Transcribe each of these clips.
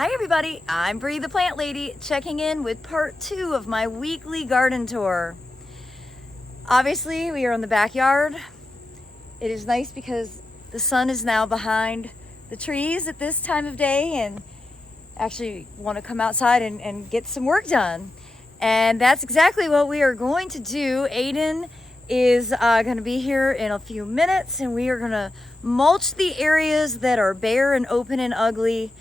Hi everybody, I'm Bree the Plant Lady, checking in with part 2 of my weekly garden tour. Obviously, we are in the backyard. It is nice because the sun is now behind the trees at this time of day and actually want to come outside and get some work done. And that's exactly what we are going to do. Aiden is going to be here in a few minutes, and we are going to mulch the areas that are bare and open and ugly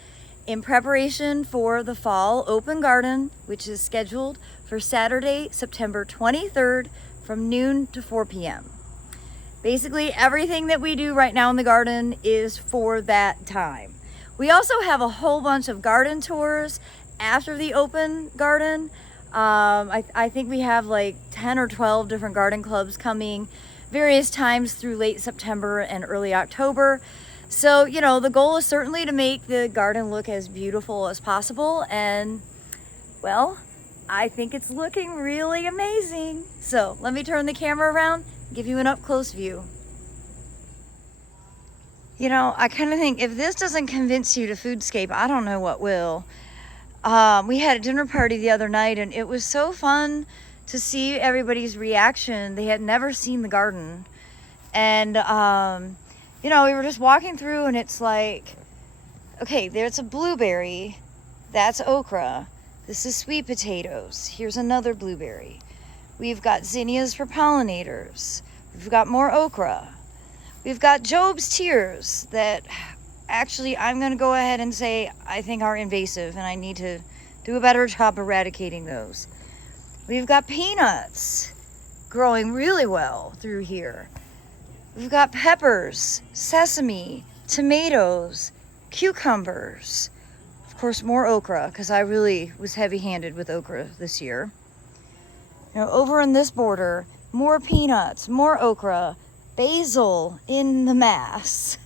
in preparation for the fall open garden, which is scheduled for Saturday, September 23rd from noon to 4 p.m. Basically, everything that we do right now in the garden is for that time. We also have a whole bunch of garden tours after the open garden. I think we have like 10 or 12 different garden clubs coming various times through late September and early October. So, you know, the goal is certainly to make the garden look as beautiful as possible. And, well, I think it's looking really amazing. So let me turn the camera around, give you an up-close view. You know, I kind of think if this doesn't convince you to foodscape, I don't know what will. We had a dinner party the other night, and it was so fun to see everybody's reaction. They had never seen the garden. And, you know, we were just walking through, and it's like, okay, there's a blueberry. That's okra. This is sweet potatoes. Here's another blueberry. We've got zinnias for pollinators. We've got more okra. We've got Job's tears that actually I'm going to go ahead and say I think are invasive, and I need to do a better job eradicating those. We've got peanuts growing really well through here. We've got peppers, sesame, tomatoes, cucumbers. Of course, more okra, because I really was heavy-handed with okra this year. You know, over in this border, more peanuts, more okra, basil in the mass.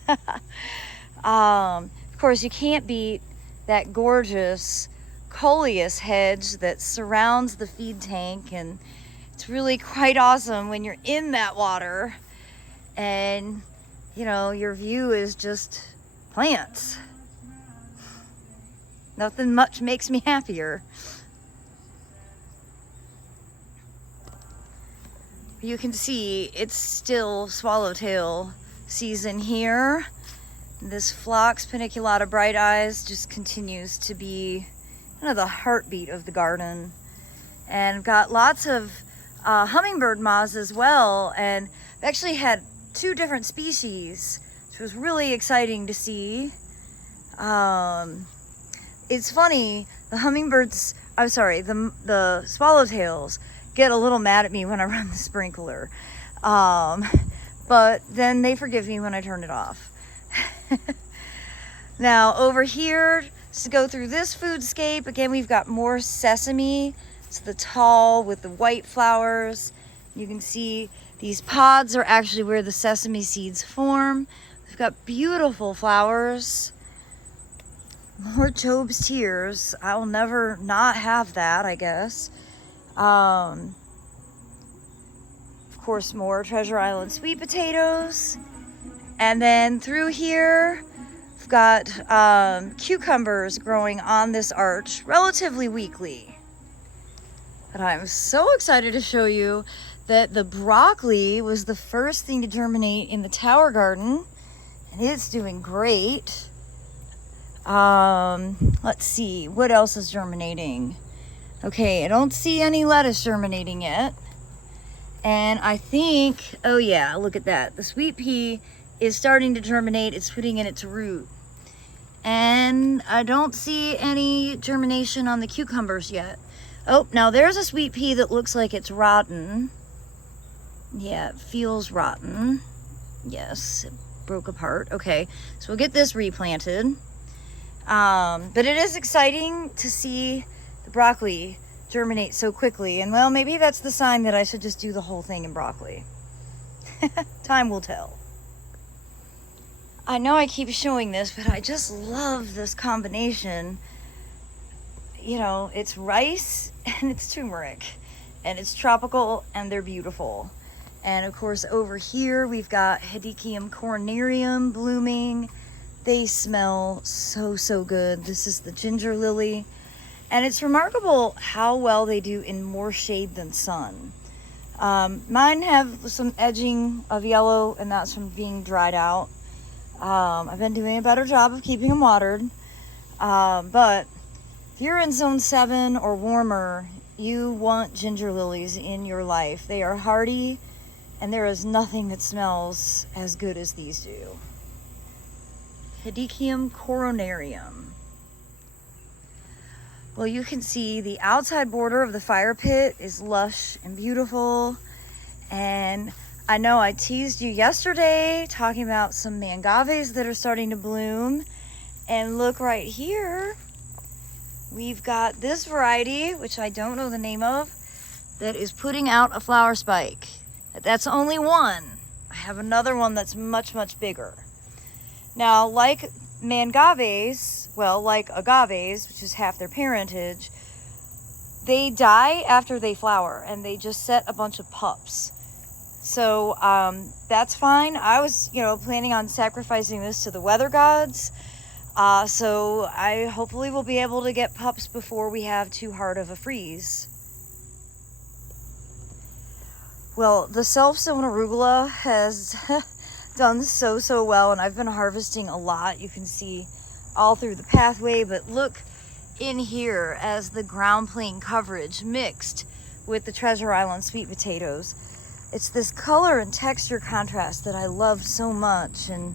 Of course, you can't beat that gorgeous coleus hedge that surrounds the feed tank, and it's really quite awesome when you're in that water and, you know, your view is just plants. Nothing much makes me happier. You can see it's still swallowtail season here. This Phlox paniculata bright eyes just continues to be kind of the heartbeat of the garden. And I've got lots of hummingbird moths as well, and I've actually had 2 different species, which was really exciting to see. It's funny, the hummingbirds, I'm sorry, the swallowtails get a little mad at me when I run the sprinkler. But then they forgive me when I turn it off. Now over here, to go through this foodscape, again we've got more sesame. It's the tall with the white flowers. You can see these pods are actually where the sesame seeds form. We've got beautiful flowers. More Job's tears. I will never not have that, I guess. Of course, more Treasure Island sweet potatoes. And then through here, we've got cucumbers growing on this arch relatively weakly. But I'm so excited to show you that the broccoli was the first thing to germinate in the tower garden, and it's doing great. Let's see, what else is germinating? Okay, I don't see any lettuce germinating yet. And I think, oh yeah, look at that. The sweet pea is starting to germinate. It's putting in its root. And I don't see any germination on the cucumbers yet. Oh, now there's a sweet pea that looks like it's rotten. Yeah, it feels rotten. Yes, it broke apart. Okay, so we'll get this replanted. But it is exciting to see the broccoli germinate so quickly. And well, maybe that's the sign that I should just do the whole thing in broccoli. Time will tell. I know I keep showing this, but I just love this combination. You know, it's rice and it's turmeric, and it's tropical and they're beautiful. And of course over here we've got Hedychium cornarium blooming. They smell so, so good. This is the ginger lily. And it's remarkable how well they do in more shade than sun. Mine have some edging of yellow, and that's from being dried out. I've been doing a better job of keeping them watered. But if you're in zone 7 or warmer, you want ginger lilies in your life. They are hardy, and there is nothing that smells as good as these do. Hedychium coronarium. Well, you can see the outside border of the fire pit is lush and beautiful. And I know I teased you yesterday talking about some mangaves that are starting to bloom. And look right here, we've got this variety, which I don't know the name of, that is putting out a flower spike. That's only one. I have another one that's much, much bigger. Now, like mangaves, well, like agaves, which is half their parentage, they die after they flower, and they just set a bunch of pups. So that's fine. I was, planning on sacrificing this to the weather gods. So I hopefully will be able to get pups before we have too hard of a freeze. Well, the self-sown arugula has done so well, and I've been harvesting a lot. You can see all through the pathway, but look in here as the ground plane coverage mixed with the Treasure Island sweet potatoes. It's this color and texture contrast that I love so much, and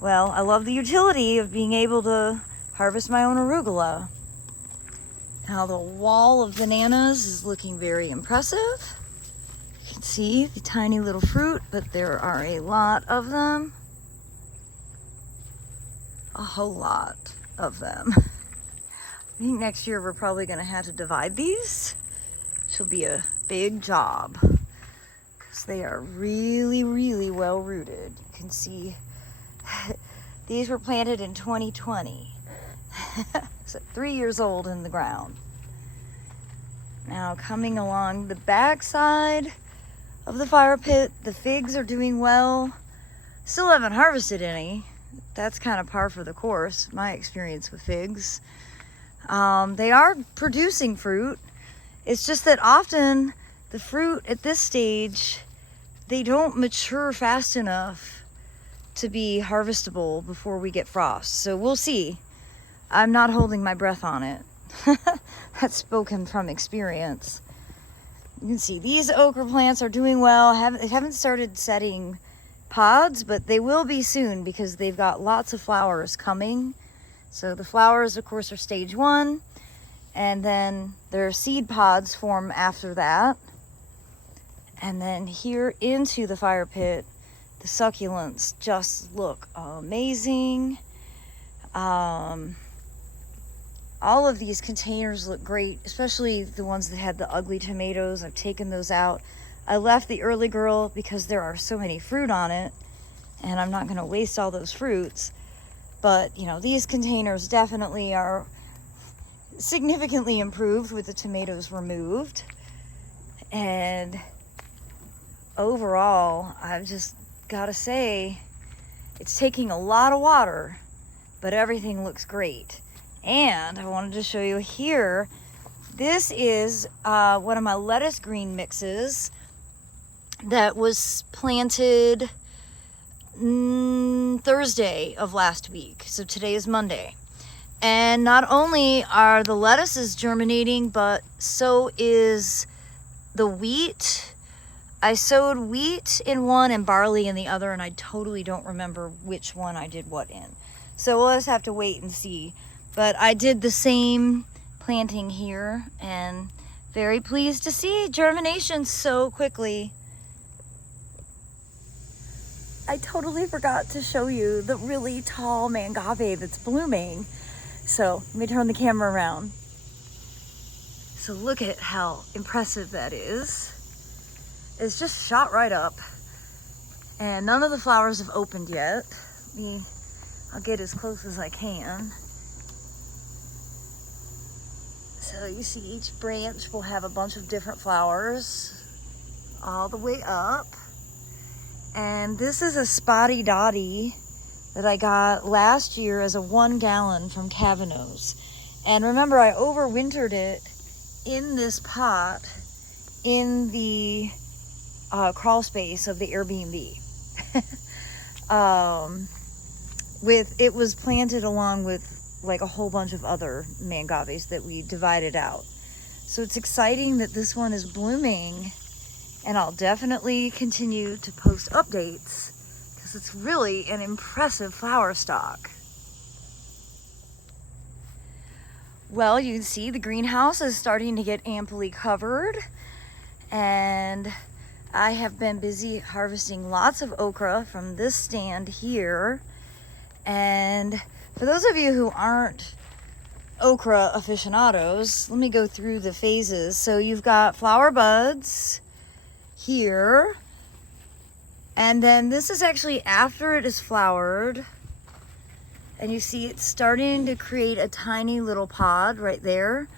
well, I love the utility of being able to harvest my own arugula. Now the wall of bananas is looking very impressive. You can see the tiny little fruit, but there are a lot of them. A whole lot of them. I think next year we're probably going to have to divide these. Which will be a big job, because they are really well rooted. You can see these were planted in 2020. So 3 years old in the ground. Now coming along the back side of the fire pit, the figs are doing well. Still haven't harvested any. That's kind of par for the course, my experience with figs. They are producing fruit. It's just that often the fruit at this stage, they don't mature fast enough to be harvestable before we get frost. So we'll see. I'm not holding my breath on it. That's spoken from experience. You can see these okra plants are doing well. They haven't started setting pods, but they will be soon because they've got lots of flowers coming. So the flowers, of course, are stage 1, and then their seed pods form after that. And then here into the fire pit, the succulents just look amazing. All of these containers look great, especially the ones that had the ugly tomatoes. I've taken those out. I left the early girl because there are so many fruit on it, and I'm not going to waste all those fruits. But, these containers definitely are significantly improved with the tomatoes removed. And overall, I've just got to say, it's taking a lot of water, but everything looks great. And I wanted to show you here, this is one of my lettuce green mixes that was planted Thursday of last week. So today is Monday. And not only are the lettuces germinating, but so is the wheat. I sowed wheat in one and barley in the other, and I totally don't remember which one I did what in. So we'll just have to wait and see. But I did the same planting here, and very pleased to see germination so quickly. I totally forgot to show you the really tall mangave that's blooming. So let me turn the camera around. So look at how impressive that is. It's just shot right up. And none of the flowers have opened yet. I'll get as close as I can. So you see each branch will have a bunch of different flowers all the way up. And this is a spotty dotty that I got last year as a 1 gallon from Cavano's. And remember, I overwintered it in this pot in the crawl space of the Airbnb. It was planted along with like a whole bunch of other mangaves that we divided out. So it's exciting that this one is blooming, and I'll definitely continue to post updates because it's really an impressive flower stalk. Well, you can see the greenhouse is starting to get amply covered, and I have been busy harvesting lots of okra from this stand here. And for those of you who aren't okra aficionados, let me go through the phases. So you've got flower buds here, and then this is actually after it is flowered, and you see it's starting to create a tiny little pod right there.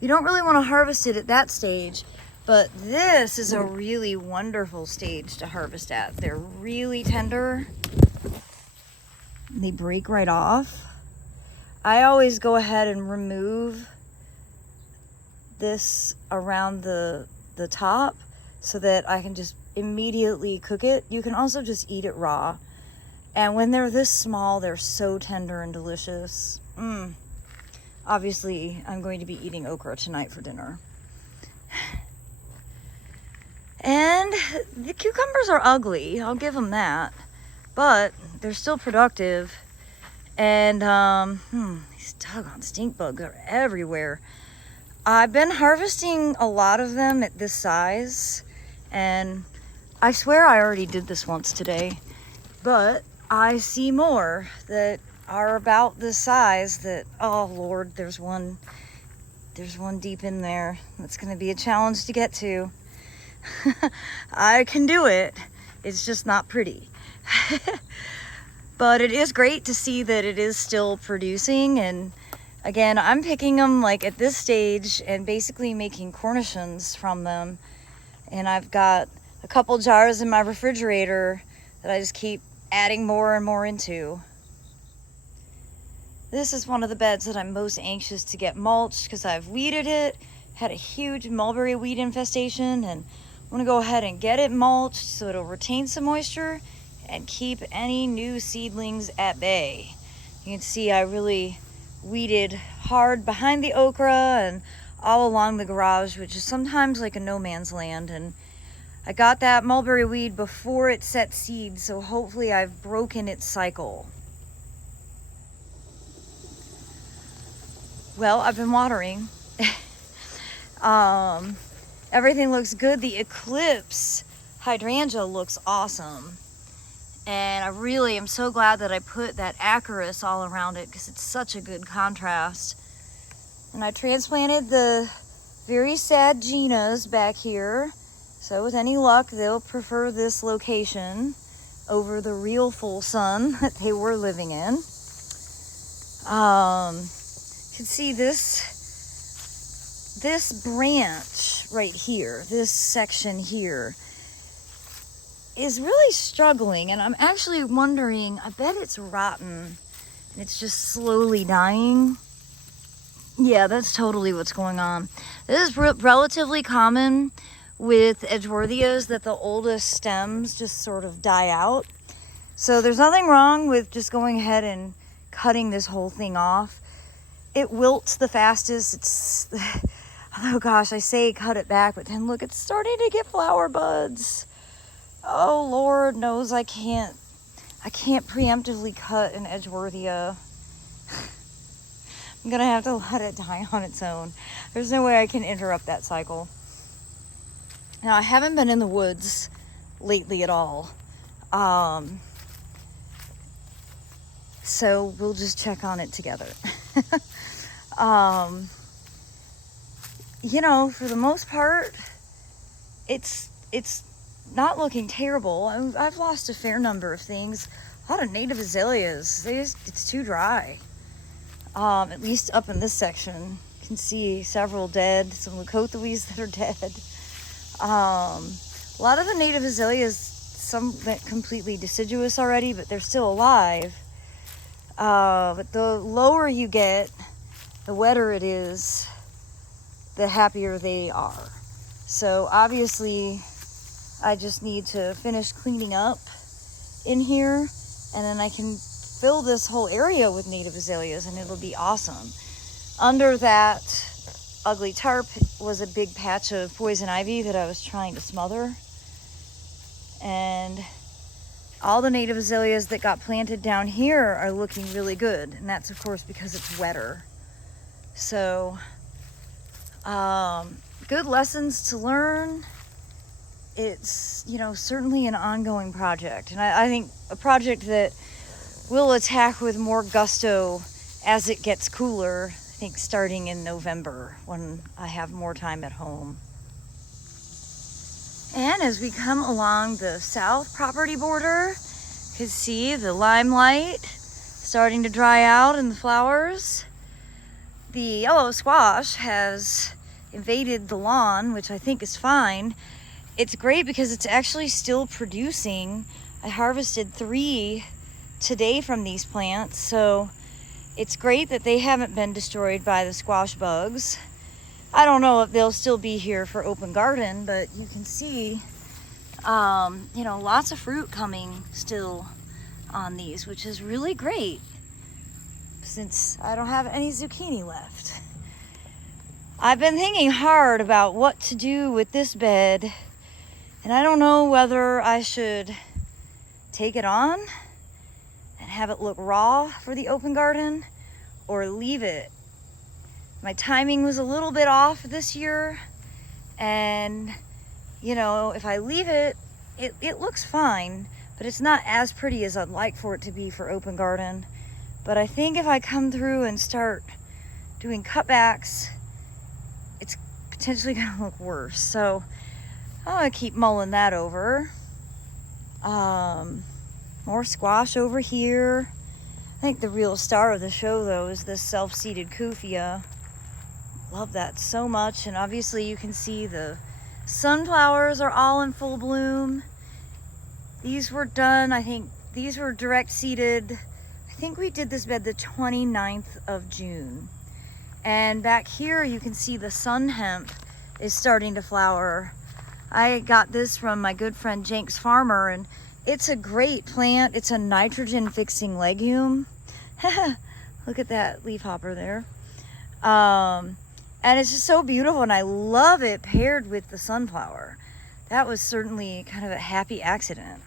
You don't really want to harvest it at that stage, but this is a really wonderful stage to harvest at. They're really tender. They break right off. I always go ahead and remove this around the top so that I can just immediately cook it. You can also just eat it raw. And when they're this small, they're so tender and delicious. Obviously, I'm going to be eating okra tonight for dinner. And the cucumbers are ugly, I'll give them that. But they're still productive. And these doggone stink bugs are everywhere. I've been harvesting a lot of them at this size, and I swear I already did this once today, but I see more that are about this size that, oh Lord, there's one deep in there. That's going to be a challenge to get to. I can do it. It's just not pretty. But it is great to see that it is still producing. And again, I'm picking them like at this stage and basically making cornichons from them. And I've got a couple jars in my refrigerator that I just keep adding more and more into. This is one of the beds that I'm most anxious to get mulched because I've weeded it, had a huge mulberry weed infestation, and I'm gonna go ahead and get it mulched so it'll retain some moisture and keep any new seedlings at bay. You can see I really weeded hard behind the okra and all along the garage, which is sometimes like a no man's land. And I got that mulberry weed before it set seed, so hopefully I've broken its cycle. Well, I've been watering. Everything looks good. The eclipse hydrangea looks awesome. And I really am so glad that I put that acarus all around it because it's such a good contrast. And I transplanted the very sad Ginas back here. So with any luck, they'll prefer this location over the real full sun that they were living in. You can see this branch right here, this section here, is really struggling, and I'm actually wondering, I bet it's rotten and it's just slowly dying. Yeah, that's totally what's going on. This is relatively common with Edgeworthias, that the oldest stems just sort of die out. So there's nothing wrong with just going ahead and cutting this whole thing off. It wilts the fastest. Oh gosh, I say cut it back, but then look, it's starting to get flower buds. Oh Lord knows I can't preemptively cut an Edgeworthia. I'm gonna have to let it die on its own. There's no way I can interrupt that cycle. Now, I haven't been in the woods lately at all. So we'll just check on it together. You know, for the most part, it's not looking terrible. I've lost a fair number of things. A lot of native azaleas. It's too dry. At least up in this section. You can see several dead. Some leucothoes that are dead. A lot of the native azaleas, some went completely deciduous already, but they're still alive. But the lower you get, the wetter it is, the happier they are. So obviously I just need to finish cleaning up in here, and then I can fill this whole area with native azaleas, and it'll be awesome. Under that ugly tarp was a big patch of poison ivy that I was trying to smother, and all the native azaleas that got planted down here are looking really good, and that's of course because it's wetter. So good lessons to learn. It's, you know, certainly an ongoing project, and I think a project that we'll attack with more gusto as it gets cooler. I think starting in November when I have more time at home. And as we come along the south property border, you can see the limelight starting to dry out in the flowers. The yellow squash has invaded the lawn, which I think is fine. It's great because it's actually still producing. I harvested 3 today from these plants, so it's great that they haven't been destroyed by the squash bugs. I don't know if they'll still be here for open garden, but you can see, you know, lots of fruit coming still on these, which is really great since I don't have any zucchini left. I've been thinking hard about what to do with this bed, and I don't know whether I should take it on and have it look raw for the open garden or leave it. My timing was a little bit off this year, and you know, if I leave it, it looks fine, but it's not as pretty as I'd like for it to be for open garden. But I think if I come through and start doing cutbacks, it's potentially gonna look worse. So I'm gonna keep mulling that over. More squash over here. I think the real star of the show though is this self-seeded kufia. Love that so much. And obviously you can see the sunflowers are all in full bloom. These were done, I think these were direct seeded. I think we did this bed the 29th of June. And back here you can see the sun hemp is starting to flower. I got this from my good friend Jenks Farmer, and it's a great plant. It's a nitrogen fixing legume. Look at that leaf hopper there. And it's just so beautiful, and I love it paired with the sunflower. That was certainly kind of a happy accident.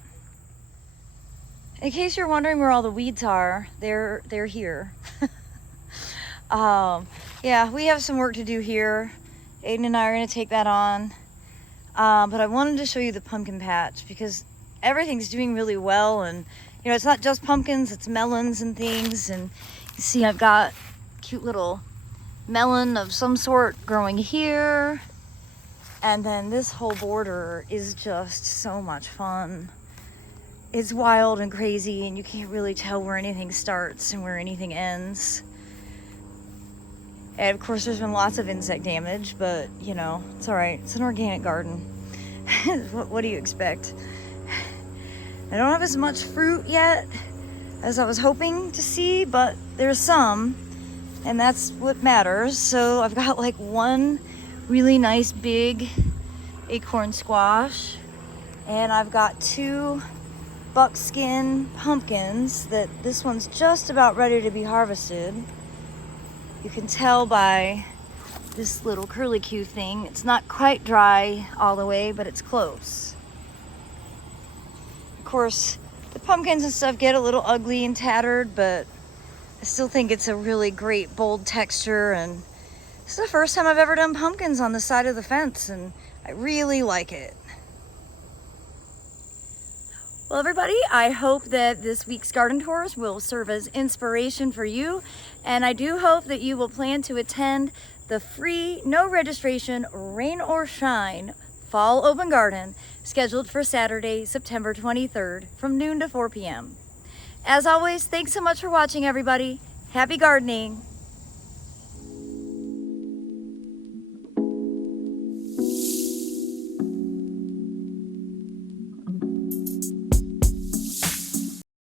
In case you're wondering where all the weeds are, they're here. Yeah, we have some work to do here. Aiden and I are gonna take that on. But I wanted to show you the pumpkin patch because everything's doing really well, and you know, it's not just pumpkins, it's melons and things. And you see I've got cute little melon of some sort growing here, and then this whole border is just so much fun. It's wild and crazy, and you can't really tell where anything starts and where anything ends. And of course there's been lots of insect damage, but you know, it's all right. It's an organic garden. What do you expect? I don't have as much fruit yet as I was hoping to see, but there's some, and that's what matters. So I've got like one really nice big acorn squash, and I've got 2 buckskin pumpkins that this one's just about ready to be harvested. You can tell by this little curlicue thing. It's not quite dry all the way, but it's close. Of course, the pumpkins and stuff get a little ugly and tattered, but I still think it's a really great bold texture, and this is the first time I've ever done pumpkins on the side of the fence, and I really like it. Well, everybody, I hope that this week's garden tours will serve as inspiration for you, and I do hope that you will plan to attend the free, no registration, rain or shine fall open garden scheduled for Saturday, September 23rd from noon to 4 p.m. As always, thanks so much for watching, everybody. Happy gardening.